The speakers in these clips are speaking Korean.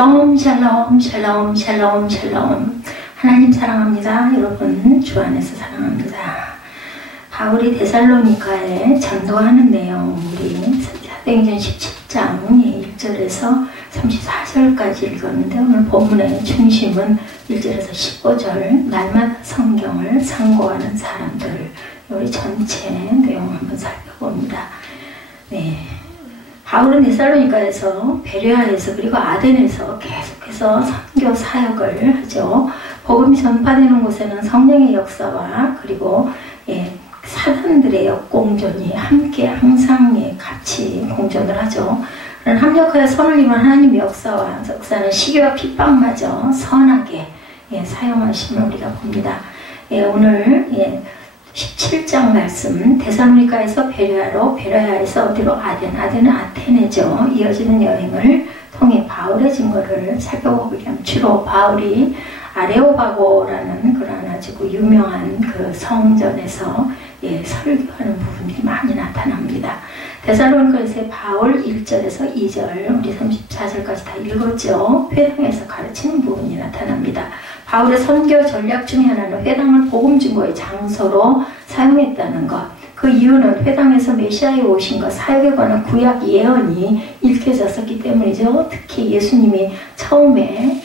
샬롬 샬롬 샬롬 샬롬. 하나님 사랑합니다. 여러분 주 안에서 사랑합니다. 바울이 데살로니가에 전도하는 내용 우리 사도행전 17장 1절에서 34절까지 읽었는데 오늘 본문의 중심은 1절에서 15절 날마다 성경을 상고하는 사람들 우리 전체 내용 한번 살펴봅니다. 네. 바울은 데살로니가에서 베레아에서 그리고 아덴에서 계속해서 선교 사역을 하죠. 복음이 전파되는 곳에는 성령의 역사와 그리고 사단들의 역공존이 함께 항상 같이 공존을 하죠. 합력하여 선을 이룬 하나님의 역사는 시기와 핍박마저 선하게 사용하심을 우리가 봅니다. 오늘 17장 말씀 데살로니가에서 베레아로 베레아에서 어디로 아덴은 아테네죠. 이어지는 여행을 통해 바울의 증거를 살펴보려면 주로 바울이 아레오바고라는 그런 아주 유명한 그 성전에서 설교하는 부분들이 많이 나타납니다. 데살로니가에서의 바울 1절에서 2절 우리 34절까지 다 읽었죠. 회당에서 가르치는 부분이 나타납니다. 바울의 선교 전략 중에 하나는 회당을 복음 증거의 장소로 사용했다는 것. 그 이유는 회당에서 메시아의 오신 것, 사역에 관한 구약 예언이 읽혀졌었기 때문이죠. 특히 예수님이 처음에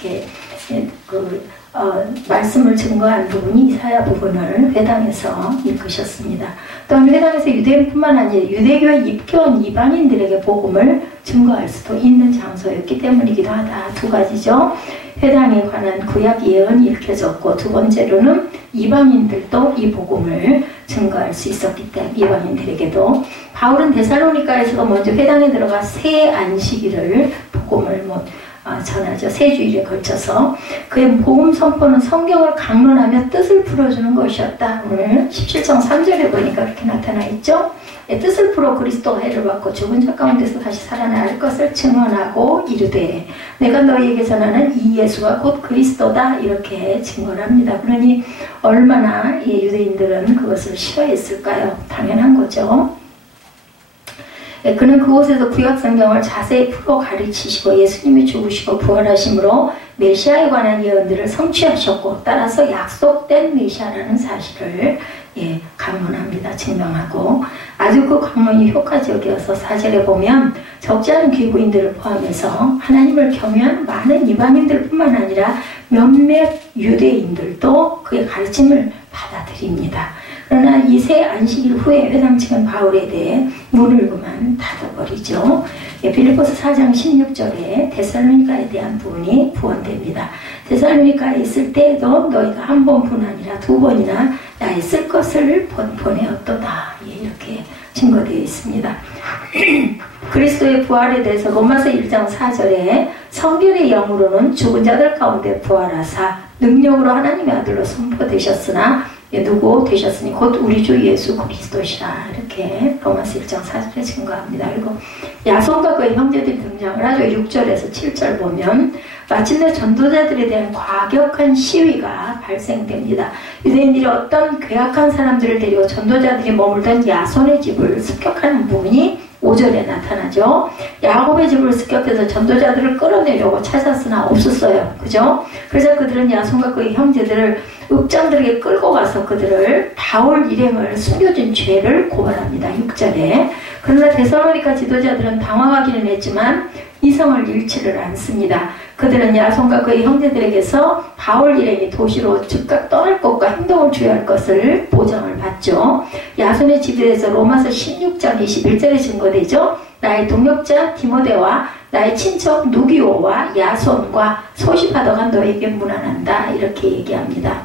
말씀을 증거한 부분이 이사야 부분을 회당에서 읽으셨습니다. 또한 회당에서 유대인뿐만 아니라 유대교에 입교한 이방인들에게 복음을 증거할 수도 있는 장소였기 때문이기도 하다. 두 가지죠. 회당에 관한 구약 예언이 읽혀졌고 두 번째로는 이방인들도 이 복음을 증거할 수 있었기 때문에 이방인들에게도 바울은 데살로니가에서도 먼저 회당에 들어가 새 안식일을 복음을 전하죠. 세 주일에 걸쳐서 그의 복음 선포는 성경을 강론하며 뜻을 풀어주는 것이었다. 오늘 17장 3절에 보니까 그렇게 나타나 있죠. 뜻을 풀어 그리스도가 해를 받고 죽은 자 가운데서 다시 살아날 것을 증언하고 이르되 내가 너희에게 전하는 이 예수가 곧 그리스도다 이렇게 증언을 합니다. 그러니 얼마나 유대인들은 그것을 싫어했을까요? 당연한 거죠. 그는 그곳에서 구약 성경을 자세히 풀어 가르치시고 예수님이 죽으시고 부활하심으로 메시아에 관한 예언들을 성취하셨고 따라서 약속된 메시아라는 사실을 강론합니다. 증명하고 아주 그 강론이 효과적이어서 4절에 보면 적지 않은 귀부인들을 포함해서 하나님을 경외한 많은 이방인들뿐만 아니라 몇몇 유대인들도 그의 가르침을 받아들입니다. 그러나 이 새 안식일 후에 회당 측은 바울에 대해 문을 그만 닫아버리죠. 빌립보서 4장 16절에 데살로니가에 대한 부분이 부언됩니다. 데살로니가에 있을 때에도 너희가 한 번뿐 아니라 두 번이나 나의 쓸 것을 번번해었도다. 이렇게 증거되어 있습니다. 그리스도의 부활에 대해서 로마서 1장 4절에 성결의 영으로는 죽은 자들 가운데 부활하사 능력으로 하나님의 아들로 선포되셨으나 누구 되셨으니 곧 우리 주 예수 그리스도시라 이렇게 로마서 1장 4절에 증거합니다. 그리고 야손과 그의 형제들이 등장을 하죠. 6절에서 7절 보면 마침내 전도자들에 대한 과격한 시위가 발생됩니다. 유대인들이 어떤 괴악한 사람들을 데리고 전도자들이 머물던 야손의 집을 습격하는 부분이 5절에 나타나죠. 야곱의 집을 습격해서 전도자들을 끌어내려고 찾았으나 없었어요. 그죠? 그래서 그들은 야손과 그의 형제들을 읍장들에게 끌고 가서 그들을 바울 일행을 숨겨준 죄를 고발합니다. 6절에. 그러나 데살로니가 지도자들은 당황하기는 했지만 이성을 잃지를 않습니다. 그들은 야손과 그의 형제들에게서 바울 일행이 도시로 즉각 떠날 것과 행동을 주의할 것을 보장을 받죠. 야손의 집에 대해서 로마서 16장 21절에 증거되죠. 나의 동역자 디모데와 나의 친척 누기오와 야손과 소식하다가 너에게 문안한다 이렇게 얘기합니다.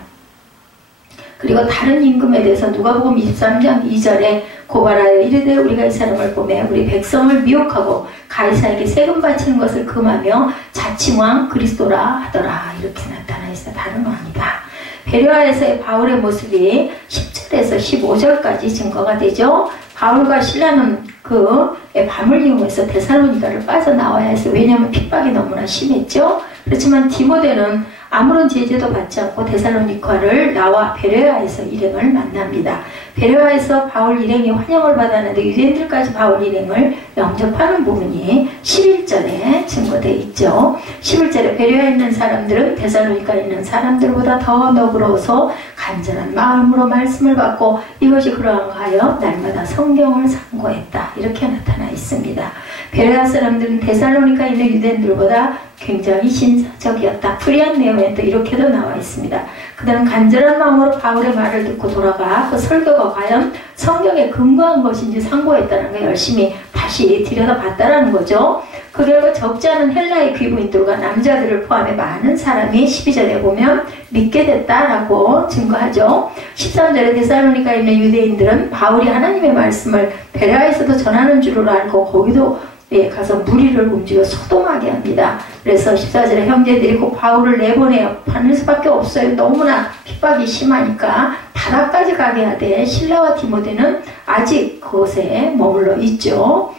그리고 다른 임금에 대해서 누가복음 23장 2절에 고발하여 이르되 우리가 이 사람을 보매 우리 백성을 미혹하고 가이사에게 세금 바치는 것을 금하며 자칭왕 그리스도라 하더라 이렇게 나타나 있어. 다른 왕이다. 베레아에서의 바울의 모습이 10절에서 15절까지 증거가 되죠. 바울과 실라는 밤을 이용해서 데살로니가를 빠져나와야 해서 왜냐하면 핍박이 너무나 심했죠. 그렇지만 디모데는 아무런 제재도 받지 않고 데살로니가를 나와 베레아에서 일행을 만납니다. 베레아에서 바울 일행이 환영을 받았는데 유대인들까지 바울 일행을 영접하는 부분이 11절에 증거되어 있죠. 11절에 베레아에 있는 사람들은 데살로니가에 있는 사람들보다 더 너그러워서 간절한 마음으로 말씀을 받고 이것이 그러한가 하여 날마다 성경을 상고했다. 이렇게 나타나 있습니다. 베레아 사람들은 데살로니가에 있는 유대인들보다 굉장히 신사적이었다. 프리한 내용에도 이렇게도 나와 있습니다. 그들은 간절한 마음으로 바울의 말을 듣고 돌아가 그 설교가 과연 성경에 근거한 것인지 상고했다는 걸 열심히 다시 들여다봤다라는 거죠. 그 결과 적지 않은 헬라의 귀부인들과 남자들을 포함해 많은 사람이 12절에 보면 믿게 됐다라고 증거하죠. 13절에 데살로니가에 있는 유대인들은 바울이 하나님의 말씀을 베레아에서도 전하는 줄을 알고 거기도 가서 무리를 움직여 소동하게 합니다. 그래서 14절에 형제들이 곧 바울을 내보내어 파는 수밖에 없어요. 너무나 핍박이 심하니까 바다까지 가게 하되 실라와 디모데는 아직 그곳에 머물러 있죠.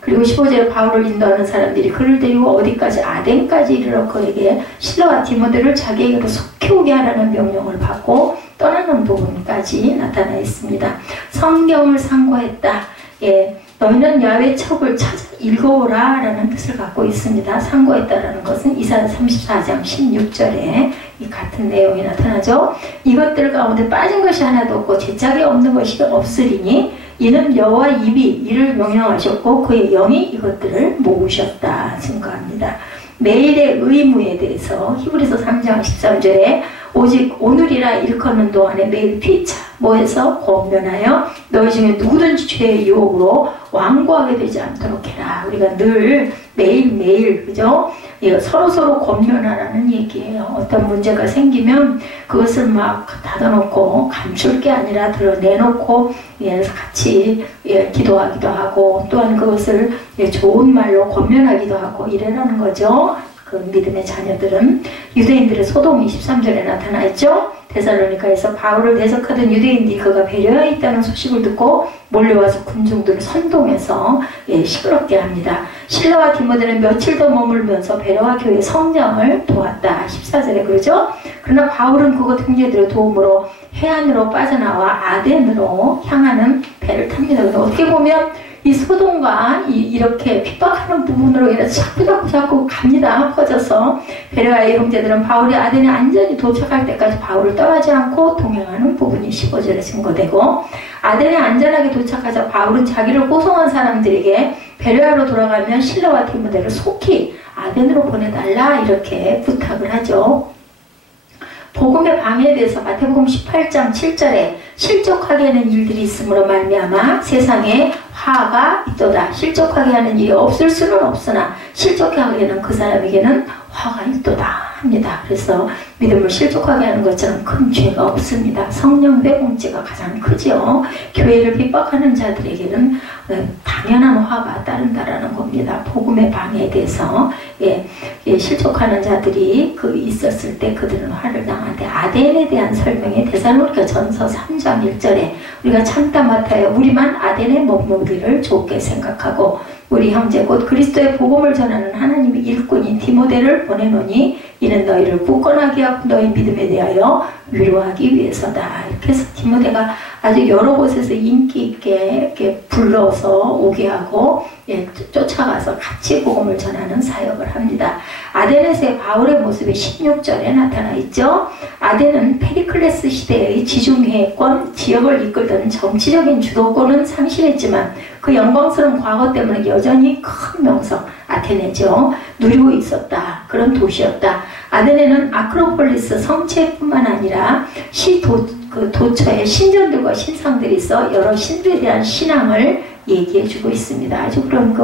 그리고 15절에 바울을 인도하는 사람들이 그를 데리고 어디까지 아덴까지 이르러 그에게 실라와 디모데를 자기에게로 속히 오게 하라는 명령을 받고 떠나는 부분까지 나타나 있습니다. 성경을 상고했다. 너희는 야훼의 첩을 찾아 읽어오라 라는 뜻을 갖고 있습니다. 상고했다라는 것은 이사야 34장 16절에 이 같은 내용이 나타나죠. 이것들 가운데 빠진 것이 하나도 없고 죄짝이 없는 것이 없으리니 이는 여호와 입이 이를 명령하셨고 그의 영이 이것들을 모으셨다 증거합니다. 매일의 의무에 대해서 히브리서 3장 13절에 오직 오늘이라 일컫는 동안에 매일 피차 뭐해서 권면하여 너희 중에 누구든지 죄의 유혹으로 완고하게 되지 않도록 해라. 우리가 늘 매일매일 그죠? 서로서로 권면하라는 얘기예요. 어떤 문제가 생기면 그것을 막 닫아놓고 감출 게 아니라 드러내놓고 같이 기도하기도 하고 또한 그것을 좋은 말로 권면하기도 하고 이래라는 거죠. 그 믿음의 자녀들은 유대인들의 소동이 13절에 나타나 있죠. 데살로니가에서 바울을 대적하던 유대인들이 그가 베레아에 있다는 소식을 듣고 몰려와서 군중들을 선동해서 시끄럽게 합니다. 실라와 디모데는 며칠 더 머물면서 베레아 교회 성장을 도왔다. 14절에 그러죠. 그러나 바울은 그곳 형제들의 도움으로 해안으로 빠져나와 아덴으로 향하는 배를 탑니다. 그래서 어떻게 보면 이 소동과 이렇게 핍박하는 부분으로 인해서 자꾸 갑니다. 퍼져서 베레아의 형제들은 바울이 아덴에 안전히 도착할 때까지 바울을 떠나지 않고 동행하는 부분이 15절에 증거되고 아덴에 안전하게 도착하자 바울은 자기를 호송한 사람들에게 베레아로 돌아가면 실라와 디모데를 속히 아덴으로 보내달라 이렇게 부탁을 하죠. 복음의 방해에 대해서 마태복음 18장 7절에 실족하게 하는 일들이 있으므로 말미암아 세상에 화가 있도다. 실족하게 하는 일이 없을 수는 없으나 실족하게 하는 그 사람에게는 화가 있도다 합니다. 그래서 믿음을 실족하게 하는 것처럼 큰 죄가 없습니다. 성령 회복죄가 가장 크죠. 교회를 핍박하는 자들에게는 당연한 화가 따른다라는 겁니다. 복음의 방해에 대해서 실족하는 자들이 있었을 때 그들은 화를 당하는데 아덴에 대한 설명이 데살로니가 전서 3장 1절에 우리가 참다 맡아요. 우리만 아덴에 머무르기를 좋게 생각하고 우리 형제 곧 그리스도의 복음을 전하는 하나님의 일꾼인 디모데를 보내노니 이는 너희를 굳건하게 하고 너희 믿음에 대하여 위로하기 위해서다. 이렇게 해서 디모데가 아주 여러 곳에서 인기 있게 이렇게 불러서 오게 하고 쫓아가서 같이 복음을 전하는 사역을 합니다. 아덴에서의 바울의 모습이 16절에 나타나 있죠. 아덴은 페리클레스 시대의 지중해권 지역을 이끌던 정치적인 주도권은 상실했지만 그 영광스러운 과거 때문에 여전히 큰 명성 아테네죠. 누리고 있었다. 그런 도시였다. 아테네는 아크로폴리스 성체뿐만 아니라 도처에 신전들과 신상들이 있어 여러 신들에 대한 신앙을 얘기해주고 있습니다. 아주 그런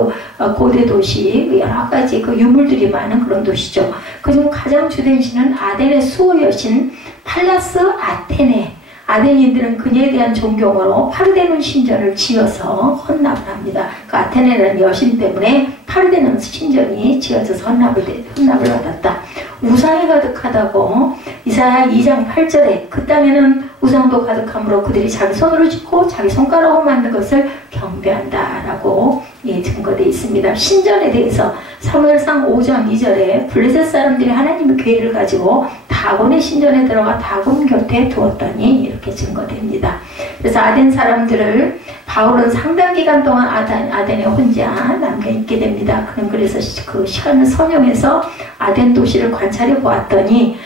고대 도시 여러 가지 유물들이 많은 그런 도시죠. 그중 가장 주된 신은 아덴의 수호 여신 팔라스 아테네. 아덴인들은 그녀에 대한 존경으로 파르데논 신전을 지어서 헌납을 합니다. 그 아테네라는 여신 때문에 파르데논 신전이 지어져서 헌납을 받았다. 우상이 가득하다고 이사야 2장 8절에 그 땅에는 우상도 가득하므로 그들이 자기 손으로 짓고 자기 손가락으로 만든 것을 경배한다라고 증거되어 있습니다. 신전에 대해서 사무엘상 5장 2절에 블레셋 사람들이 하나님의 괴를 가지고 다곤의 신전에 들어가 다곤 곁에 두었더니 이렇게 증거됩니다. 그래서 아덴 사람들을 바울은 상당 기간 동안 아덴에 혼자 남겨있게 됩니다. 그래서 그 시간을 선용해서 아덴 도시를 관찰해 보았더니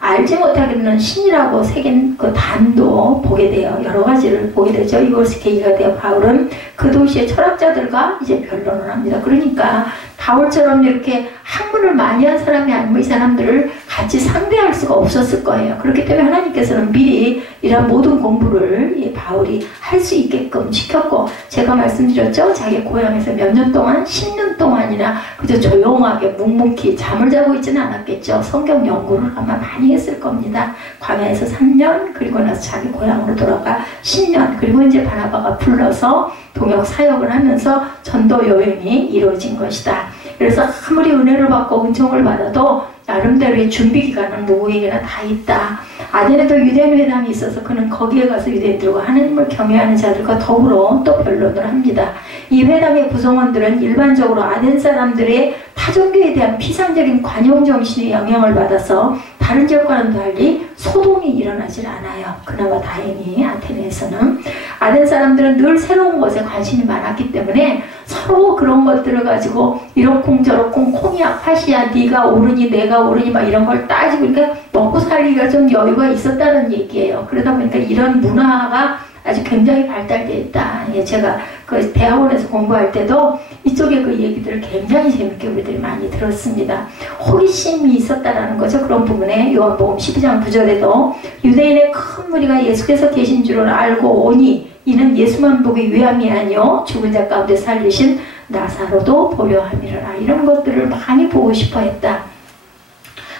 알지 못하기는 신이라고 새긴 그 단도 보게 돼요. 여러 가지를 보게 되죠. 이것이 계기가 되어 바울은 그 도시의 철학자들과 이제 변론을 합니다. 그러니까 바울처럼 이렇게 학문을 많이 한 사람이 아니면 이 사람들을 같이 상대할 수가 없었을 거예요. 그렇기 때문에 하나님께서는 미리 이런 모든 공부를 바울이 할 수 있게끔 시켰고, 제가 말씀드렸죠. 자기 고향에서 몇 년 동안 10년 동안이나 그저 조용하게 묵묵히 잠을 자고 있지는 않았겠죠. 성경 연구를 아마 많이 했을 겁니다. 광야에서 3년, 그리고 나서 자기 고향으로 돌아가 10년, 그리고 이제 바나바가 불러서 동역 사역을 하면서 전도 여행이 이루어진 것이다. 그래서 아무리 은혜를 받고 은총을 받아도 나름대로의 준비 기간은 누구에게나 다 있다. 아덴에도 유대인 회당이 있어서 그는 거기에 가서 유대인들과 하나님을 경외하는 자들과 더불어 또 변론을 합니다. 이 회당의 구성원들은 일반적으로 아덴 사람들의 타종교에 대한 피상적인 관용정신의 영향을 받아서 다른 지역과는 달리 소동이 일어나질 않아요. 그나마 다행히 아테네에서는. 아덴 사람들은 늘 새로운 것에 관심이 많았기 때문에 서로 그런 것들을 가지고 이러쿵저러쿵 콩이야 팥이야 네가 옳으니 내가 옳으니 막 이런 걸 따지고, 그러니까 먹고 살기가 좀 여유가 있었다는 얘기예요. 그러다 보니까 이런 문화가 아주 굉장히 발달되어 있다. 제가 그 대학원에서 공부할 때도 이쪽에 그 얘기들을 굉장히 재밌게 우리들이 많이 들었습니다. 호기심이 있었다라는 거죠. 그런 부분에 요한복음 12장 9절에도 유대인의 큰 무리가 예수께서 계신 줄을 알고 오니 이는 예수만 보기 위함이 아니요 죽은 자 가운데 살리신 나사로도 보려 함이라. 이런 것들을 많이 보고 싶어 했다.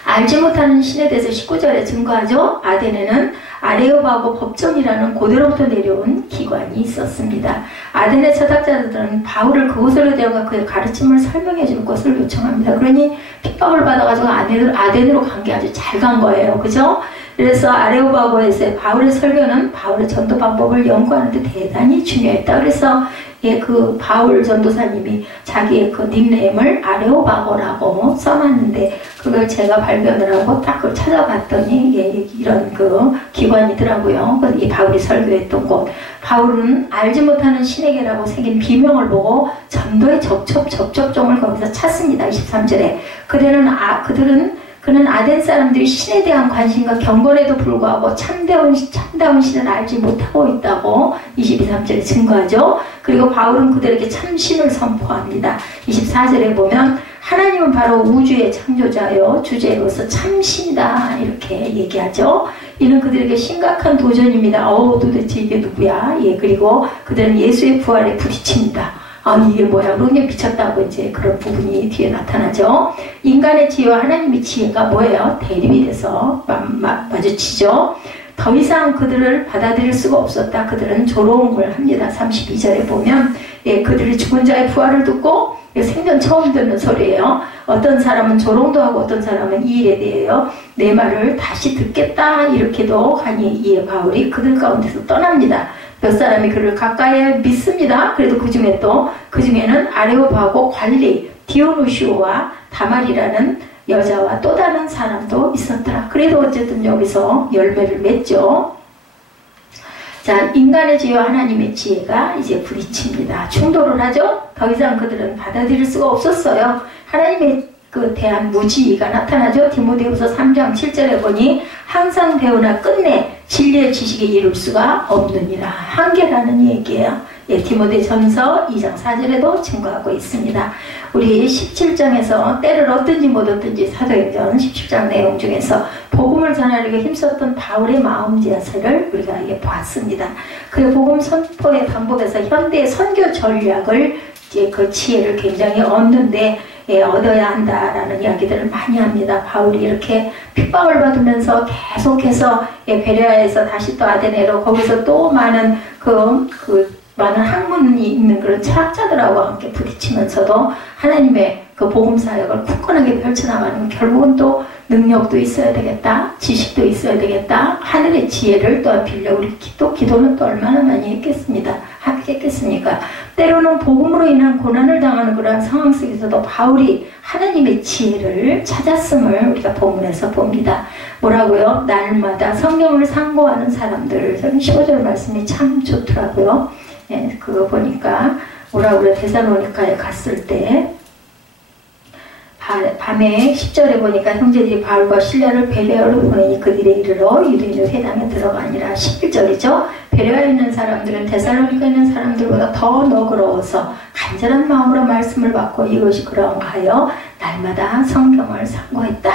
알지 못하는 신에 대해서 19절에 증거하죠. 아덴에는 아레오바고 법정이라는 고대로부터 내려온 기관이 있었습니다. 아덴의 철학자들은 바울을 그곳으로 데려가 그의 가르침을 설명해 줄 것을 요청합니다. 그러니 핍박을 받아가지고 아덴으로 간 게 아주 잘 간 거예요. 그죠? 그래서 아레오바고에서의 바울의 설교는 바울의 전도 방법을 연구하는데 대단히 중요했다. 그래서 그 바울 전도사님이 자기의 그 닉네임을 아레오바고라고 써놨는데, 그걸 제가 발견을 하고 딱 그걸 찾아봤더니 이런 그 기관이더라고요. 이 바울이 설교했던 곳. 바울은 알지 못하는 신에게라고 새긴 비명을 보고 전도의 접촉종을 거기서 찾습니다. 23절에 그는 아덴 사람들이 신에 대한 관심과 경건에도 불구하고 참다운 신을 알지 못하고 있다고 22, 23절에 증거하죠. 그리고 바울은 그들에게 참신을 선포합니다. 24절에 보면 하나님은 바로 우주의 창조자요 주제로서 참신이다 이렇게 얘기하죠. 이는 그들에게 심각한 도전입니다. 도대체 이게 누구야? 그리고 그들은 예수의 부활에 부딪힙니다. 아니 이게 뭐야? 그런 게 미쳤다고 이제 그런 부분이 뒤에 나타나죠. 인간의 지혜와 하나님의 지혜가 뭐예요? 대립이 돼서 마주치죠. 더 이상 그들을 받아들일 수가 없었다. 그들은 조롱을 합니다. 32절에 보면 그들이 죽은 자의 부활을 듣고 생전 처음 듣는 소리예요. 어떤 사람은 조롱도 하고 어떤 사람은 이 일에 대해요. 내 말을 다시 듣겠다 이렇게도 하니 바울이 그들 가운데서 떠납니다. 몇 사람이 그를 가까이 믿습니다. 그래도 그 중에는 아레오바고 관리 디오누시오와 다말이라는 여자와 또 다른 사람도 있었더라. 그래도 어쨌든 여기서 열매를 맺죠. 자, 인간의 지혜와 하나님의 지혜가 이제 부딪힙니다. 충돌을 하죠. 더 이상 그들은 받아들일 수가 없었어요. 하나님의 대한 무지가 나타나죠. 디모데후서 3장 7절에 보니 항상 배우나 끝내 진리의 지식에 이룰 수가 없느니라. 한계라는 얘기예요. 디모데전서 2장 4절에도 증거하고 있습니다. 우리 17장에서 때를 얻든지 못 얻든지 사도행전 17장 내용 중에서 복음을 전하려고 힘썼던 바울의 마음 자세를 우리가 보았습니다. 그 복음 선포의 방법에서 현대의 선교 전략을 그 지혜를 굉장히 얻는데 얻어야 한다라는 이야기들을 많이 합니다. 바울이 이렇게 핍박을 받으면서 계속해서 베레아에서 다시 또 아데네로 거기서 또 많은 많은 학문이 있는 그런 철학자들하고 함께 부딪히면서도 하나님의 그 복음 사역을 굳건하게 펼쳐나가는, 결국은 또 능력도 있어야 되겠다, 지식도 있어야 되겠다, 하늘의 지혜를 또한 빌려. 우리 기도는 또 얼마나 많이 했겠습니까? 때로는 복음으로 인한 고난을 당하는 그러한 상황 속에서도 바울이 하나님의 지혜를 찾았음을 우리가 본문에서 봅니다. 뭐라고요? 날마다 성경을 상고하는 사람들. 저는 15절 말씀이 참 좋더라고요. 예, 그거 보니까 뭐라고 그래? 데살로니가에 갔을 때 밤에 10절에 보니까 형제들이 바울과 실라를 베레아로 보내니 그들의 이르러 유대인의 회당에 들어가니라. 11절이죠. 베레아에 있는 사람들은 데살로니가에 있는 사람들보다 더 너그러워서 간절한 마음으로 말씀을 받고 이것이 그런가 하여 날마다 성경을 상고했다.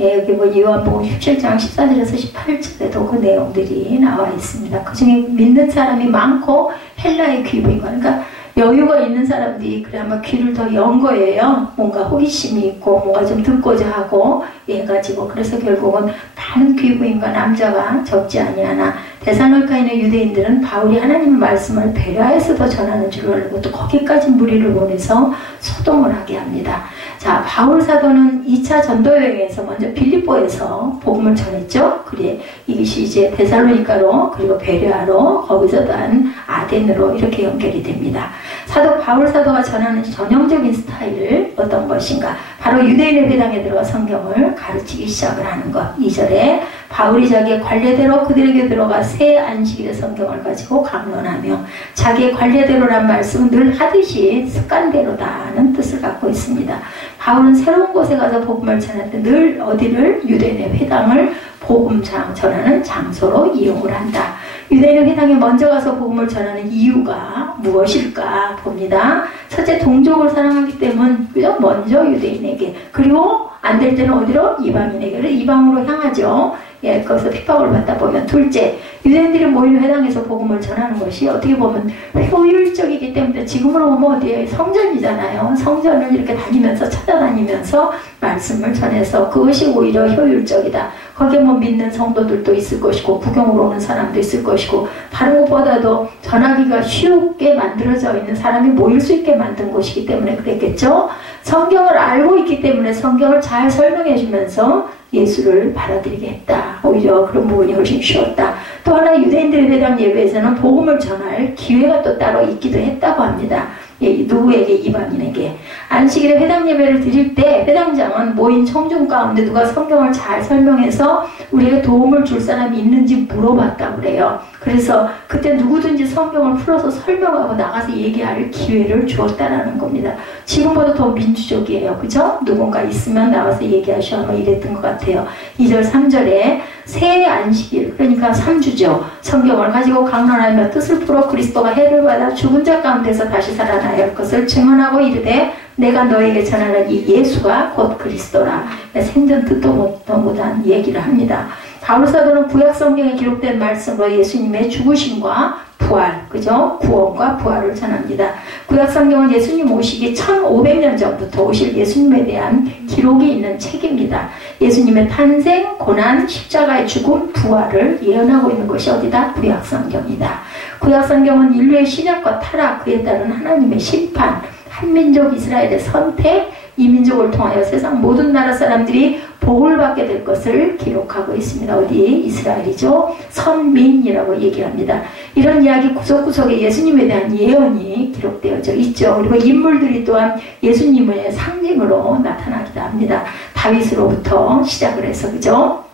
예, 여기 보니 요한복음 17장 14절에서 18절에도 그 내용들이 나와 있습니다. 그 중에 믿는 사람이 많고 헬라의 귀부인과 그러니까 여유가 있는 사람들이 그나마 귀를 더 연 거예요. 뭔가 호기심이 있고 뭔가 좀 듣고자 하고 해가지고 그래서 결국은 많은 귀부인과 남자가 적지 아니하나 데살로니가에 있는 유대인들은 바울이 하나님의 말씀을 베레아에서도 전하는 줄 알고 또 거기까지 무리를 보내서 소동을 하게 합니다. 자, 바울 사도는 2차 전도 여행에서 먼저 빌립보에서 복음을 전했죠. 그래 이것이 이제 데살로니가로 그리고 베레아로 거기서 단 아덴으로 이렇게 연결이 됩니다. 사도 바울 사도가 전하는 전형적인 스타일을 어떤 것인가? 바로 유대인의 회당에 들어가 성경을 가르치기 시작을 하는 것. 2절에 바울이 자기의 관례대로 그들에게 들어가 새 안식일의 성경을 가지고 강론하며 자기의 관례대로란 말씀은 늘 하듯이 습관대로다는 뜻을 갖고 있습니다. 바울은 새로운 곳에 가서 복음을 전할 때 늘 어디를? 유대인의 회당을 복음장 전하는 장소로 이용을 한다. 유대인의 회당에 먼저 가서 복음을 전하는 이유가 무엇일까 봅니다. 첫째, 동족을 사랑하기 때문 먼저 유대인에게, 그리고 안 될 때는 어디로? 이방인에게. 이방으로 향하죠. 예, 거기서 핍박을 받다 보면. 둘째, 유대인들이 모인 회당에서 복음을 전하는 것이 어떻게 보면 효율적이기 때문에 지금으로 보면 어디에 성전이잖아요. 성전을 이렇게 다니면서 찾아다니면서 말씀을 전해서 그것이 오히려 효율적이다. 거기에 뭐 믿는 성도들도 있을 것이고 구경으로 오는 사람도 있을 것이고 다른 것보다도 전하기가 쉽게 만들어져 있는 사람이 모일 수 있게 만든 곳이기 때문에 그랬겠죠. 성경을 알고 있기 때문에 성경을 잘 설명해 주면서 예수를 받아들이게 했다. 오히려 그런 부분이 훨씬 쉬웠다. 또 하나 유대인들의 회당 예배에서는 복음을 전할 기회가 또 따로 있기도 했다고 합니다. 예, 누구에게? 이방인에게. 안식일에 회당 예배를 드릴 때 회당장은 모인 청중 가운데 누가 성경을 잘 설명해서 우리에게 도움을 줄 사람이 있는지 물어봤다고 그래요. 그래서 그때 누구든지 성경을 풀어서 설명하고 나가서 얘기할 기회를 주었다라는 겁니다. 지금보다 더 민주적이에요. 그죠? 누군가 있으면 나와서 얘기하셔 아마 이랬던 것 같아요. 2절 3절에 새 안식일, 그러니까 3주죠. 성경을 가지고 강론하며 뜻을 풀어 그리스도가 해를 받아 죽은 자 가운데서 다시 살아나야 할 것을 증언하고 이르되 내가 너에게 전하는 이 예수가 곧 그리스도라. 생전 듣도 못한 얘기를 합니다. 바울 사도는 구약 성경에 기록된 말씀으로 예수님의 죽으심과 부활, 그죠? 구원과 부활을 전합니다. 구약 성경은 예수님 오시기 1500년 전부터 오실 예수님에 대한 기록이 있는 책입니다. 예수님의 탄생, 고난, 십자가의 죽음, 부활을 예언하고 있는 것이 어디다? 구약 성경이다. 구약 성경은 인류의 신약과 타락, 그에 따른 하나님의 심판, 한민족 이스라엘의 선택, 이 민족을 통하여 세상 모든 나라 사람들이 복을 받게 될 것을 기록하고 있습니다. 어디? 이스라엘이죠. 선민이라고 얘기합니다. 이런 이야기 구석구석에 예수님에 대한 예언이 기록되어져 있죠. 그리고 인물들이 또한 예수님의 상징으로 나타나기도 합니다. 다윗으로부터 시작을 해서, 그죠?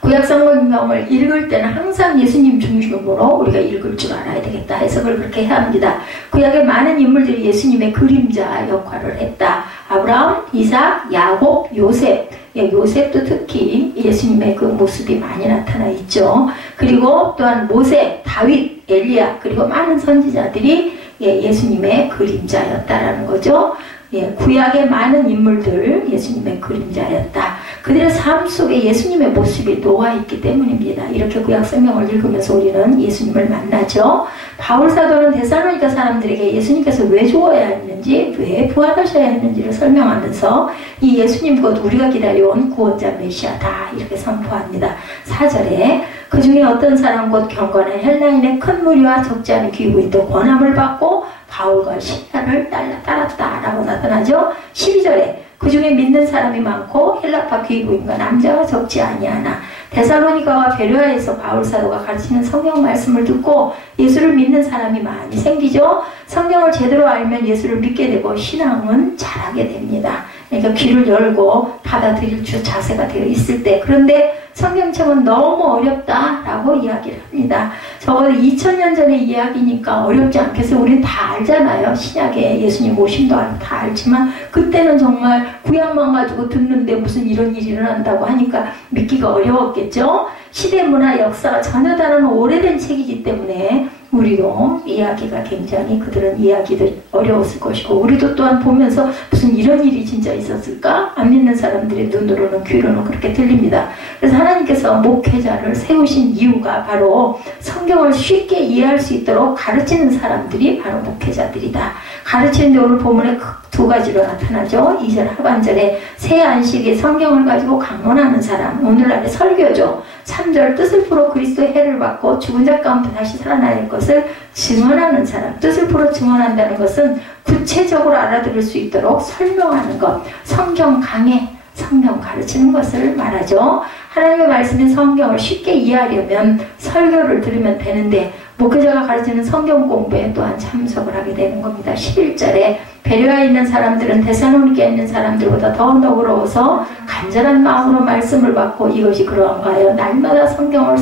구약 성경을 읽을 때는 항상 예수님 중심으로 우리가 읽을 줄 알아야 되겠다. 해석을 그렇게 해야 합니다. 구약의 많은 인물들이 예수님의 그림자 역할을 했다. 아브라함, 이삭, 야곱, 요셉. 예, 요셉도 특히 예수님의 그 모습이 많이 나타나 있죠. 그리고 또한 모세, 다윗, 엘리야, 그리고 많은 선지자들이 예수님의 그림자였다라는 거죠. 예, 구약의 많은 인물들 예수님의 그림자였다. 그들의 삶 속에 예수님의 모습이 녹아있기 때문입니다. 이렇게 구약 성경을 읽으면서 우리는 예수님을 만나죠. 바울 사도는 데살로니가 사람들에게 예수님께서 왜 죽어야 했는지, 왜 부활하셔야 했는지를 설명하면서 이 예수님 곧 우리가 기다려온 구원자 메시아다 이렇게 선포합니다. 4절에 그 중에 어떤 사람 곧 경건한 헬라인의 큰 무리와 적지 않은 귀부인도 권함을 받고 바울과 신라를 따랐다라고 나타나죠. 12절에 그 중에 믿는 사람이 많고 헬라파 귀부인과 남자가 적지 아니하나 데살로니가와 베레아에서 바울 사도가 가르치는 성경 말씀을 듣고 예수를 믿는 사람이 많이 생기죠. 성경을 제대로 알면 예수를 믿게 되고 신앙은 자라게 됩니다. 그러니까 귀를 열고 받아들일 자세가 되어 있을 때. 그런데 성경책은 너무 어렵다라고 이야기를 합니다. 적어도 2000년 전의 이야기니까 어렵지 않겠어요? 우리는 다 알잖아요. 신약에 예수님 오심도 다 알지만 그때는 정말 구약만 가지고 듣는데 무슨 이런 일이 일어난다고 하니까 믿기가 어려웠겠죠? 시대 문화 역사가 전혀 다른 오래된 책이기 때문에 우리도 이야기가 굉장히 그들은 이야기도 어려웠을 것이고 우리도 또한 보면서 무슨 이런 일이 진짜 있었을까? 안 믿는 사람들의 눈으로는 귀로는 그렇게 들립니다. 그래서 하나님께서 목회자를 세우신 이유가 바로 성경을 쉽게 이해할 수 있도록 가르치는 사람들이 바로 목회자들이다. 가르치는데 오늘 본문에 두 가지로 나타나죠. 2절 하반절에 새 안식에 성경을 가지고 강론하는 사람, 오늘날의 설교죠. 3절 뜻을 풀어 그리스도의 해를 받고 죽은 자 가운데 다시 살아날 것을 증언하는 사람. 뜻을 풀어 증언한다는 것은 구체적으로 알아들을 수 있도록 설명하는 것. 성경 강해, 성경 가르치는 것을 말하죠. 하나님의 말씀인 성경을 쉽게 이해하려면 설교를 들으면 되는데 목회자가 가르치는 성경 공부에 또한 참석을 하게 되는 겁니다. 11절에 베레아에 있는 사람들은 데살로니가에 있는 사람들보다 더 너그러워서 간절한 마음으로 말씀을 받고 이것이 그러한가요? 날마다 성경을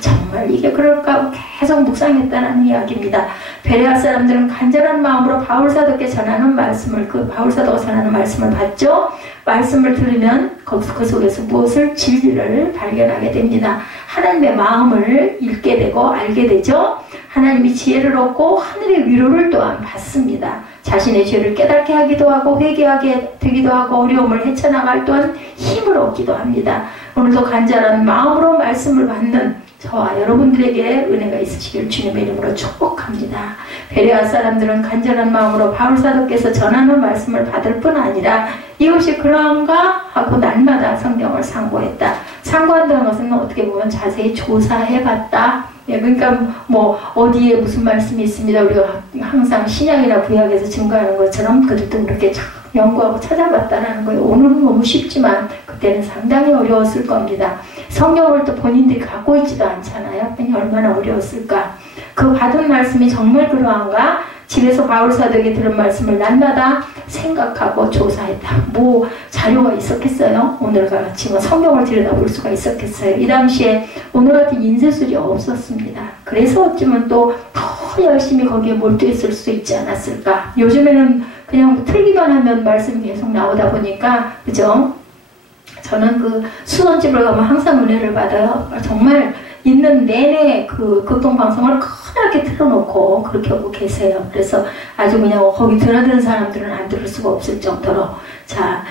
정말 이게 그럴까 계속 묵상했다는 이야기입니다. 베레아 사람들은 간절한 마음으로 바울 사도께 전하는 말씀을 바울 사도가 전하는 말씀을 받죠. 말씀을 들으면 그 속에서 무엇을 진리를 발견하게 됩니다. 하나님의 마음을 읽게 되고 알게 되죠. 하나님이 지혜를 얻고 하늘의 위로를 또한 받습니다. 자신의 죄를 깨닫게 하기도 하고 회개하게 되기도 하고 어려움을 헤쳐나갈 또한 힘을 얻기도 합니다. 오늘도 간절한 마음으로 말씀을 받는 저와 여러분들에게 은혜가 있으시길 주님의 이름으로 축복합니다. 베레아 사람들은 간절한 마음으로 바울 사도께서 전하는 말씀을 받을 뿐 아니라 이것이 그러한가 하고 날마다 성경을 상고했다. 상고한다는 것은 어떻게 보면 자세히 조사해봤다. 예, 그러니까 뭐 어디에 무슨 말씀이 있습니다. 우리가 항상 신약이나 구약에서 증거하는 것처럼 그들도 그렇게 연구하고 찾아봤다라는 거예요. 오늘은 너무 쉽지만 그때는 상당히 어려웠을 겁니다. 성경을 또 본인들이 갖고 있지도 않잖아요. 얼마나 어려웠을까. 그 받은 말씀이 정말 그러한가? 집에서 바울 사도에게 들은 말씀을 날마다 생각하고 조사했다. 뭐 자료가 있었겠어요? 오늘과 같이 뭐 성경을 들여다볼 수가 있었겠어요? 이 당시에 오늘 같은 인쇄술이 없었습니다. 그래서 어쩌면 또 더 열심히 거기에 몰두했을 수 있지 않았을까? 요즘에는 그냥 틀기만 하면 말씀이 계속 나오다 보니까 그죠? 저는 그 수원집을 가면 항상 은혜를 받아요. 정말 있는 내내 그 극동방송을 크게 틀어놓고 그렇게 오고 계세요. 그래서 아주 그냥 거기 드나드는 사람들은 안 들을 수가 없을 정도로. 자,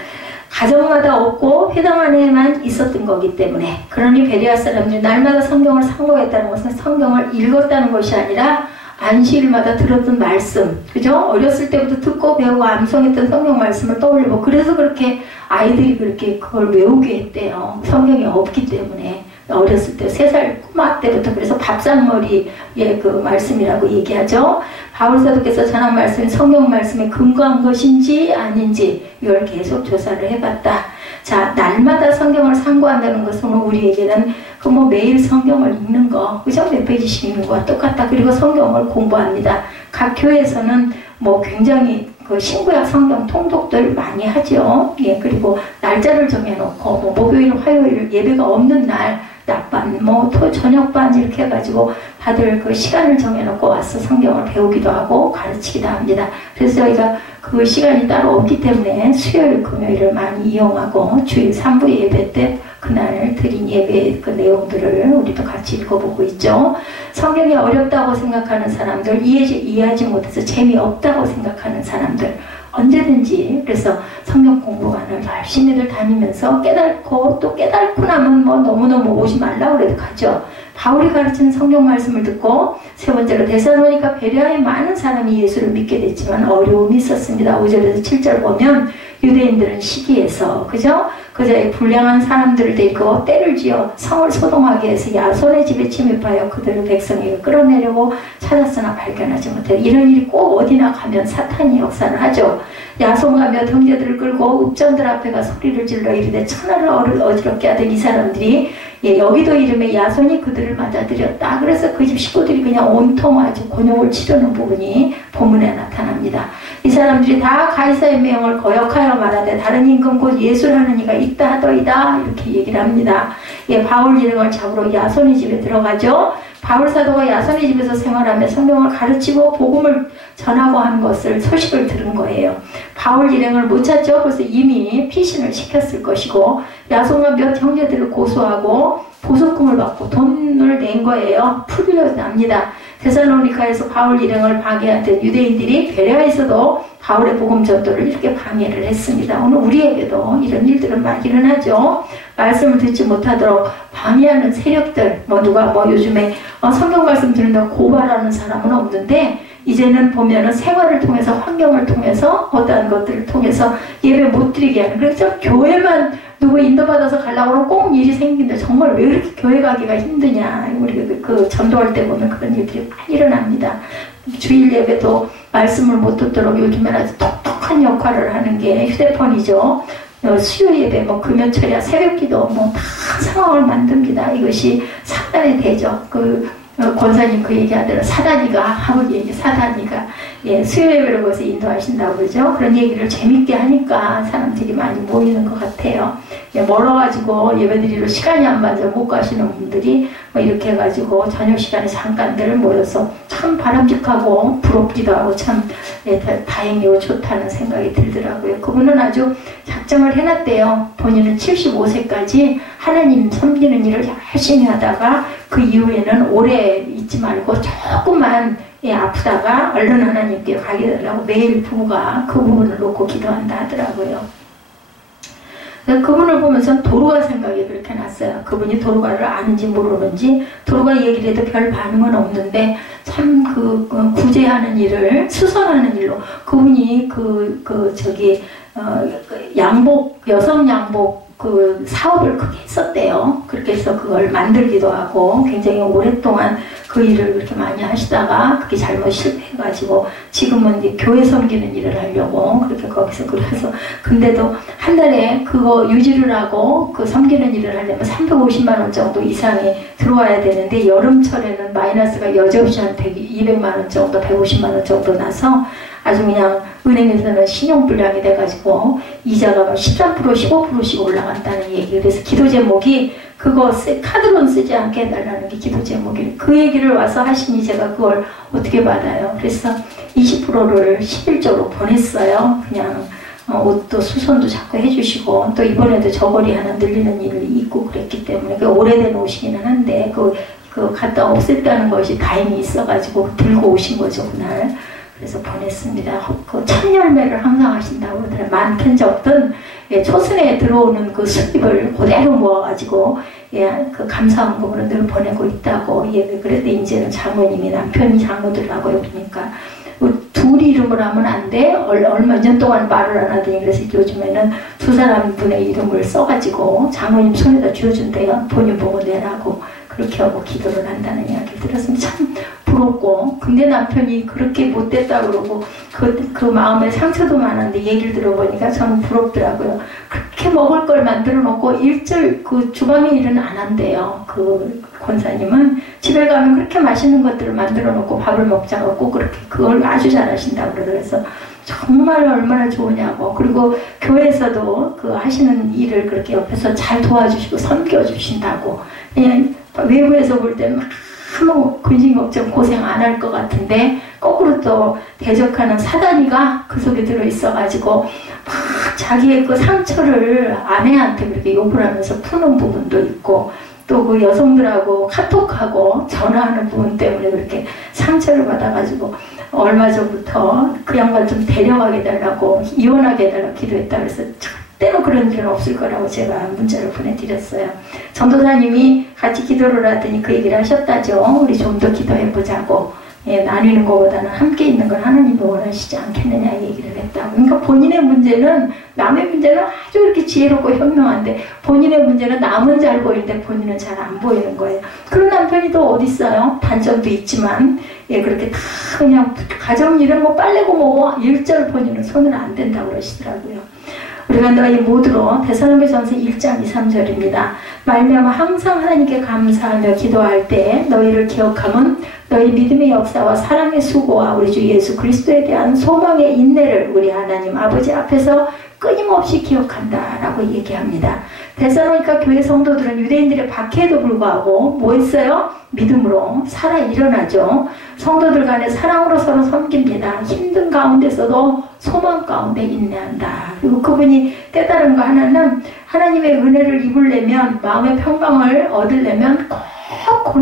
가정마다 없고 회당 안에만 있었던 거기 때문에. 그러니 베레아 사람들이 날마다 성경을 상고했다는 것은 성경을 읽었다는 것이 아니라 안식일마다 들었던 말씀, 그죠? 어렸을 때부터 듣고 배우고 암송했던 성경 말씀을 떠올리고 그래서 그렇게 아이들이 그렇게 그걸 외우게 했대요. 성경이 없기 때문에. 어렸을 때 3살 꼬마 때부터. 그래서 밥상머리의 그 말씀이라고 얘기하죠. 바울 사도께서 전한 말씀이 성경 말씀에 근거한 것인지 아닌지 이걸 계속 조사를 해봤다. 자, 날마다 성경을 상고한다는 것은 우리에게는 그 뭐 매일 성경을 읽는 거, 그죠? 몇 페이지씩 읽는 거와 똑같다. 그리고 성경을 공부합니다. 각 교회에서는 뭐 굉장히 그 신구약 성경 통독들 많이 하죠. 예, 그리고 날짜를 정해놓고 뭐 목요일, 화요일 예배가 없는 날 낮반, 뭐 저녁반 이렇게 해가지고 다들 그 시간을 정해놓고 와서 성경을 배우기도 하고 가르치기도 합니다. 그래서 저희가 그 시간이 따로 없기 때문에 수요일, 금요일을 많이 이용하고 주일 3부 예배 때 그날 드린 예배의 그 내용들을 우리도 같이 읽어보고 있죠. 성경이 어렵다고 생각하는 사람들, 이해하지 못해서 재미없다고 생각하는 사람들, 언제든지 그래서 성경 공부관을 열심히들 다니면서 깨닫고 또 깨닫고 나면 뭐 너무너무 오지 말라고 그래도 가죠. 바울이 가르치는 성경 말씀을 듣고 세 번째로 데살로니가 베레아에 많은 사람이 예수를 믿게 됐지만 어려움이 있었습니다. 5절에서 7절 보면 유대인들은 시기해서 그죠? 그자의 불량한 사람들을 데리고 때를 지어 성을 소동하게 해서 야손의 집에 침입하여 그들을 백성에게 끌어내려고 찾았으나 발견하지 못해. 이런 일이 꼭 어디나 가면 사탄이 역사를 하죠. 야손과 몇 형제들을 끌고 읍전들 앞에 가 소리를 질러 이르되 천하를 어지럽게 하던 이 사람들이 예, 여기도 이름에 야손이 그들을 맞아들였다. 그래서 그 집 식구들이 그냥 온통 아주 곤욕을 치르는 부분이 본문에 나타납니다. 이 사람들이 다 가이사의 명을 거역하여 말하되 다른 임금 곧 예수라는 이가 있다 하더이다. 이렇게 얘기를 합니다. 예, 바울 일행을 잡으러 야손의 집에 들어가죠. 바울 사도가 야손의 집에서 생활하며 성경을 가르치고 복음을 전하고 하는 것을 소식을 들은 거예요. 바울 일행을 못 찾죠. 그래서 이미 피신을 시켰을 것이고 야손과 몇 형제들을 고소하고 보석금을 받고 돈을 낸 거예요. 풀려납니다. 데살로니가에서 바울 일행을 방해하던 유대인들이 베레아에서도 바울의 복음 전도를 이렇게 방해를 했습니다. 오늘 우리에게도 이런 일들은 많이 일어나죠. 말씀을 듣지 못하도록 방해하는 세력들, 누가 요즘에 성경 말씀 들은다고 고발하는 사람은 없는데 이제는 보면은 생활을 통해서 환경을 통해서 어떠한 것들을 통해서 예배 못 드리게 하는, 그래서 교회만 누구 인도받아서 가려고 하면 꼭 일이 생긴다. 정말 왜 이렇게 교회 가기가 힘드냐. 우리 그 전도할 때 보면 그런 일들이 많이 일어납니다. 주일 예배도 말씀을 못 듣도록 요즘엔 아주 똑똑한 역할을 하는 게 휴대폰이죠. 수요 예배, 금요철야 새벽기도 다 상황을 만듭니다. 이것이 사단의 대적. 권사님 그 얘기하더라. 사단이가 하고 얘기, 사단이가 수요 예배를 거기서 인도하신다고 그러죠. 그런 얘기를 재밌게 하니까 사람들이 많이 모이는 것 같아요. 멀어가지고 예배드리러 시간이 안 맞아 못 가시는 분들이 이렇게 해가지고 저녁 시간에 잠깐들 모여서 참 바람직하고 부럽기도 하고 참 다행이고 좋다는 생각이 들더라고요. 그분은 아주 작정을 해놨대요. 본인은 75세까지 하나님 섬기는 일을 열심히 하다가 그 이후에는 오래 있지 말고 조금만 아프다가 얼른 하나님께 가게 되려고 매일 부부가 그 부분을 놓고 기도한다 하더라고요. 그분을 보면서 도로가 생각이 그렇게 났어요. 그분이 도로가를 아는지 모르는지 도로가 얘기를 해도 별 반응은 없는데 참 구제하는 일을 수선하는 일로 그분이 양복, 여성 양복 사업을 크게 했었대요. 그렇게 해서 그걸 만들기도 하고 굉장히 오랫동안 그 일을 그렇게 많이 하시다가 그게 잘못 실패해가지고 지금은 이제 교회 섬기는 일을 하려고 그렇게 거기서 그래서 근데도 한 달에 그거 유지를 하고 그 섬기는 일을 하려면 350만 원 정도 이상이 들어와야 되는데 여름철에는 마이너스가 여지없이 한 200만 원 정도 150만 원 정도 나서 아주 그냥 은행에서는 신용불량이 돼가지고 이자가 13% 15%씩 올라간다는 얘기. 그래서 기도 제목이 그거 카드론 쓰지 않게 해달라는 게 기도 제목이에요. 그 얘기를 와서 하시니 제가 그걸 어떻게 받아요. 그래서 20%를 11조로 보냈어요. 그냥 옷도 수선도 자꾸 해주시고 또 이번에도 저고리 하나 늘리는 일이 있고 그랬기 때문에 그 오래된 옷이기는 한데 그 갖다 없앴다는 것이 다행히 있어가지고 들고 오신 거죠 그날. 그래서 보냈습니다. 그 천열매를 항상 하신다고 그러더라고요. 많든 적든 초순에 들어오는 그 수입을 그대로 모아가지고 그 감사원금으로 늘 보내고 있다고. 그래도 이제는 장모님이 남편이 장모들하고 그러니까 둘이 이름을 하면 안 돼. 얼마 년 동안 말을 안 하더니 그래서 요즘에는 두 사람 분의 이름을 써가지고 장모님 손에다 쥐어준대요. 본인 보고 내라고. 그렇게 하고 기도를 한다는 이야기를 들었으면 참 부럽고, 근데 남편이 그렇게 못됐다 그러고 그 마음에 상처도 많은데 얘기를 들어보니까 저는 부럽더라고요. 그렇게 먹을 걸 만들어 놓고 일절 그 주방의 일은 안 한대요. 그 권사님은 집에 가면 그렇게 맛있는 것들을 만들어 놓고 밥을 먹자고 꼭 그렇게 그걸 아주 잘하신다고 그래서 정말 얼마나 좋으냐고. 그리고 교회에서도 그 하시는 일을 그렇게 옆에서 잘 도와주시고 섬겨주신다고. 그냥 외부에서 볼 때는 아무 근심 걱정 고생 안 할 것 같은데 거꾸로 또 대적하는 사단이가 그 속에 들어있어가지고 막 자기의 그 상처를 아내한테 그렇게 욕을 하면서 푸는 부분도 있고 또 그 여성들하고 카톡하고 전화하는 부분 때문에 그렇게 상처를 받아가지고 얼마 전부터 그 양반 좀 데려가게 해달라고 이혼하게 해달라고 기도했다 그래서 때로 그런 일은 없을 거라고 제가 문자를 보내드렸어요. 전도사님이 같이 기도를 하더니 그 얘기를 하셨다죠. 우리 좀 더 기도해보자고. 나뉘는 것보다는 함께 있는 걸 하나님이 원하시지 않겠느냐 얘기를 했다고. 그러니까 본인의 문제는 남의 문제는 아주 이렇게 지혜롭고 현명한데 본인의 문제는 남은 잘 보이는데 본인은 잘 안 보이는 거예요. 그런 남편이 또 어디 있어요? 단점도 있지만 그렇게 다 그냥 가정일은 뭐 빨래고 뭐고 일절 본인은 손을 안 댄다고 그러시더라고요. 우리가 너희 모두로 데살로니가전서 1장 2, 3절입니다. 말미암아 항상 하나님께 감사하며 기도할 때 너희를 기억함은 너희 믿음의 역사와 사랑의 수고와 우리 주 예수 그리스도에 대한 소망의 인내를 우리 하나님 아버지 앞에서 끊임없이 기억한다 라고 얘기합니다. 데살로니가 교회 성도들은 유대인들의 박해에도 불구하고 뭐 했어요? 믿음으로 살아 일어나죠. 성도들 간에 사랑으로 서로 섬깁니다. 힘든 가운데서도 소망 가운데 인내한다. 그리고 그분이 깨달은 거 하나는 하나님의 은혜를 입으려면, 마음의 평강을 얻으려면 꼭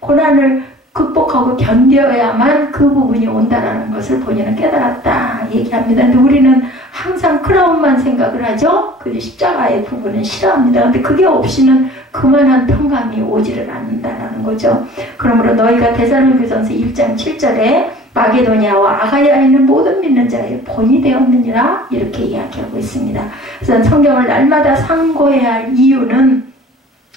고난을 극복하고 견뎌야만 그 부분이 온다라는 것을 본인은 깨달았다 얘기합니다. 근데 우리는 항상 크라운만 생각을 하죠. 그 십자가의 부분은 싫어합니다. 근데 그게 없이는 그만한 평강이 오지를 않는다라는 거죠. 그러므로 너희가 데살로니가전서 1장 7절에 마게도냐와 아가야에 있는 모든 믿는 자의 본이 되었느니라 이렇게 이야기하고 있습니다. 그래서 성경을 날마다 상고해야 할 이유는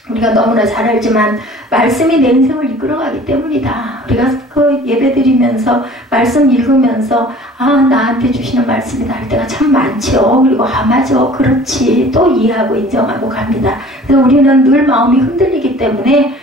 우리가 너무나 잘 알지만 말씀이 내 인생을 이끌어가기 때문이다. 우리가 그 예배 드리면서 말씀 읽으면서 나한테 주시는 말씀이다 할 때가 참 많죠. 그리고 맞아 그렇지 또 이해하고 인정하고 갑니다. 그래서 우리는 늘 마음이 흔들리기 때문에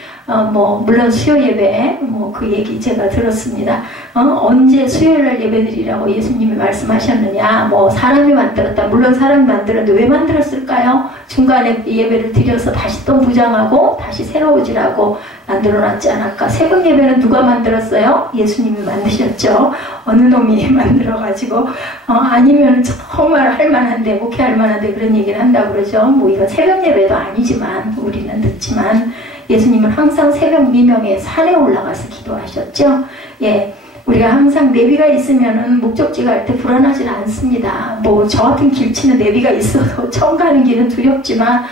물론 수요 예배, 그 얘기 제가 들었습니다. 언제 수요일날 예배드리라고 예수님이 말씀하셨느냐, 사람이 만들었다. 물론 사람이 만들었는데 왜 만들었을까요? 중간에 예배를 드려서 다시 또 무장하고, 다시 새로워지라고 만들어놨지 않을까? 새벽 예배는 누가 만들었어요? 예수님이 만드셨죠. 어느 놈이 만들어가지고, 아니면 정말 할만한데, 목회할 만한데 그런 얘기를 한다고 그러죠. 이건 새벽 예배도 아니지만, 우리는 듣지만, 예수님은 항상 새벽 미명에 산에 올라가서 기도하셨죠. 예, 우리가 항상 내비가 있으면은 목적지 갈 때 불안하지 않습니다. 저 같은 길치는 내비가 있어도 처음 가는 길은 두렵지만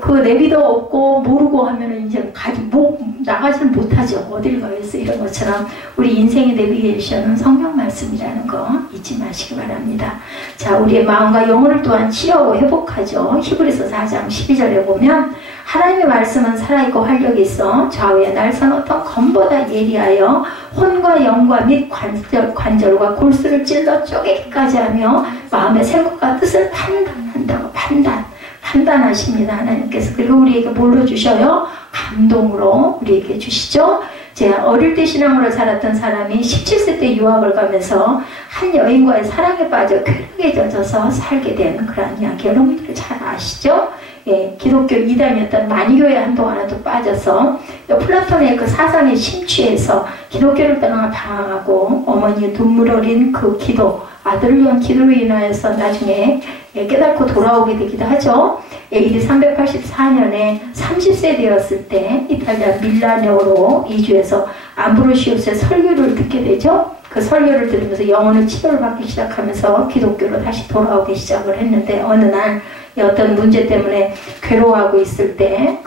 그 내비도 없고 모르고 하면은 이제 나가지를 못하죠. 어딜 가겠어 이런 것처럼 우리 인생의 내비게이션은 성경 말씀이라는 거 잊지 마시기 바랍니다. 자, 우리의 마음과 영혼을 또한 치유하고 회복하죠. 히브리서 4장 12절에 보면 하나님의 말씀은 살아있고 활력이 있어 좌우에 날선 어떤 검보다 예리하여 혼과 영과 및 관절과 골수를 찔러 쪼개기까지 하며 마음의 생각과 뜻을 판단한다고 판단하십니다. 하나님께서. 그리고 우리에게 뭘로 주셔요? 감동으로 우리에게 주시죠. 제가 어릴 때 신앙으로 살았던 사람이 17세 때 유학을 가면서 한 여인과의 사랑에 빠져 쾌락에 젖어서 살게 된 그런 이야기 여러분들 잘 아시죠? 예, 기독교 이단이었던 만이교에 한동안도 빠져서 플라톤의 그 사상에 심취해서 기독교를 떠나 방황하고 어머니의 눈물 어린 그 기도, 아들을 위한 기도로 인하여서 나중에 깨닫고 돌아오게 되기도 하죠. AD 384년에 30세 되었을 때 이탈리아 밀라노로 이주해서 암브로시우스의 설교를 듣게 되죠. 그 설교를 들으면서 영혼의 치료를 받기 시작하면서 기독교로 다시 돌아오기 시작을 했는데 어느 날 어떤 문제 때문에 괴로워하고 있을 때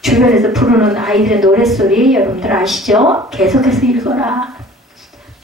주변에서 부르는 아이들의 노랫소리 여러분들 아시죠? 계속해서 읽어라.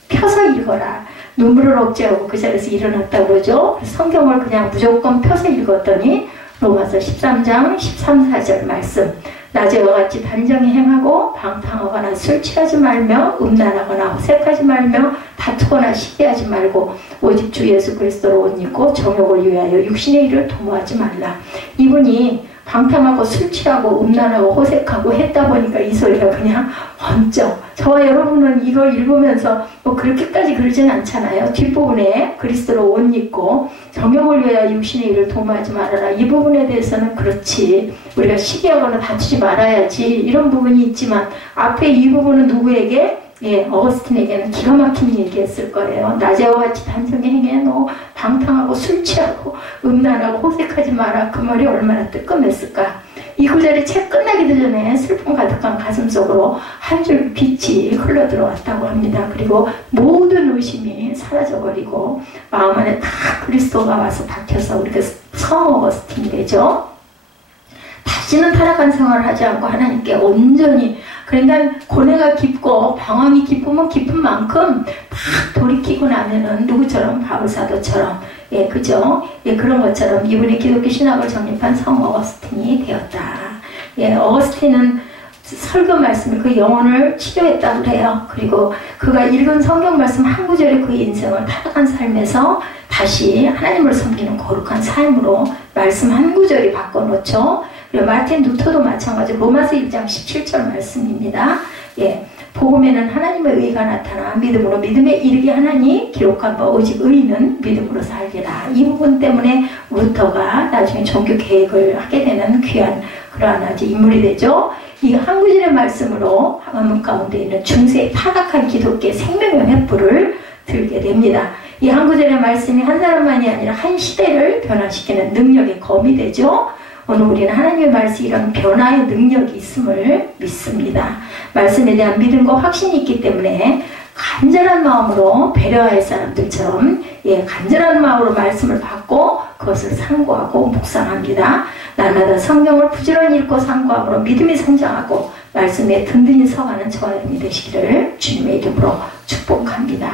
펴서 읽어라. 눈물을 억제하고 그 자리에서 일어났다고 그러죠. 성경을 그냥 무조건 펴서 읽었더니 로마서 13장 13, 14절 말씀. 낮에와 같이 단정히 행하고 방탕하거나 술 취하지 말며 음란하거나 호색하지 말며 다투거나 시기하지 말고 오직 주 예수 그리스도로 옷 입고 정욕을 위하여 육신의 일을 도모하지 말라. 이분이 방탕하고 술 취하고 음란하고 호색하고 했다 보니까 이 소리가 그냥 번쩍. 저와 여러분은 이걸 읽으면서 그렇게까지 그러진 않잖아요. 뒷부분에 그리스도로 옷 입고 정욕을 위하여 육신의 일을 도모하지 말아라. 이 부분에 대해서는 그렇지. 우리가 시기하거나 다투지 말아야지. 이런 부분이 있지만 앞에 이 부분은 누구에게? 예, 어거스틴에게는 기가 막힌 얘기했을 거예요. 낮에와 같이 단정히 행해 너 방탕하고 술 취하고 음란하고 호색하지 마라. 그 말이 얼마나 뜨끔했을까. 이 구절이 책 끝나기도 전에 슬픔 가득한 가슴 속으로 한 줄 빛이 흘러들어왔다고 합니다. 그리고 모든 의심이 사라져버리고 마음 안에 다 그리스도가 와서 박혀서 우리가 성 어거스틴이 되죠. 다시는 타락한 생활을 하지 않고 하나님께 온전히, 그러니까 고뇌가 깊고 방황이 깊으면 깊은 만큼 다 돌이키고 나면은 누구처럼 바울사도처럼, 예, 그죠? 예, 그런 것처럼 이분이 기독교 신학을 정립한 성 어거스틴이 되었다. 예, 어거스틴은 설교 말씀이 그 영혼을 치료했다고 그래요. 그리고 그가 읽은 성경 말씀 한 구절에 그의 인생을 타락한 삶에서 다시 하나님을 섬기는 거룩한 삶으로 말씀 한 구절이 바꿔놓죠. 그리고 마틴 루터도 마찬가지로 로마서 1장 17절 말씀입니다. 예, 복음에는 하나님의 의가 나타나 믿음으로 믿음에 이르게 하나니 기록한 바 오직 의인은 믿음으로 살리라. 이 부분 때문에 루터가 나중에 종교 개혁을 하게 되는 귀한 그러한 아주 인물이 되죠. 이 한 구절의 말씀으로 가문 가운데 있는 중세 타락한 기독교의 생명의 횃불을 들게 됩니다. 이 한 구절의 말씀이 한 사람만이 아니라 한 시대를 변화시키는 능력의 검이 되죠. 오늘 우리는 하나님의 말씀에 이런 변화의 능력이 있음을 믿습니다. 말씀에 대한 믿음과 확신이 있기 때문에 간절한 마음으로 배려할 사람들처럼 간절한 마음으로 말씀을 받고 그것을 상고하고 묵상합니다. 날마다 성경을 부지런히 읽고 상고함으로 믿음이 성장하고 말씀에 든든히 서가는 저와 여러분이 되시기를 주님의 이름으로 축복합니다.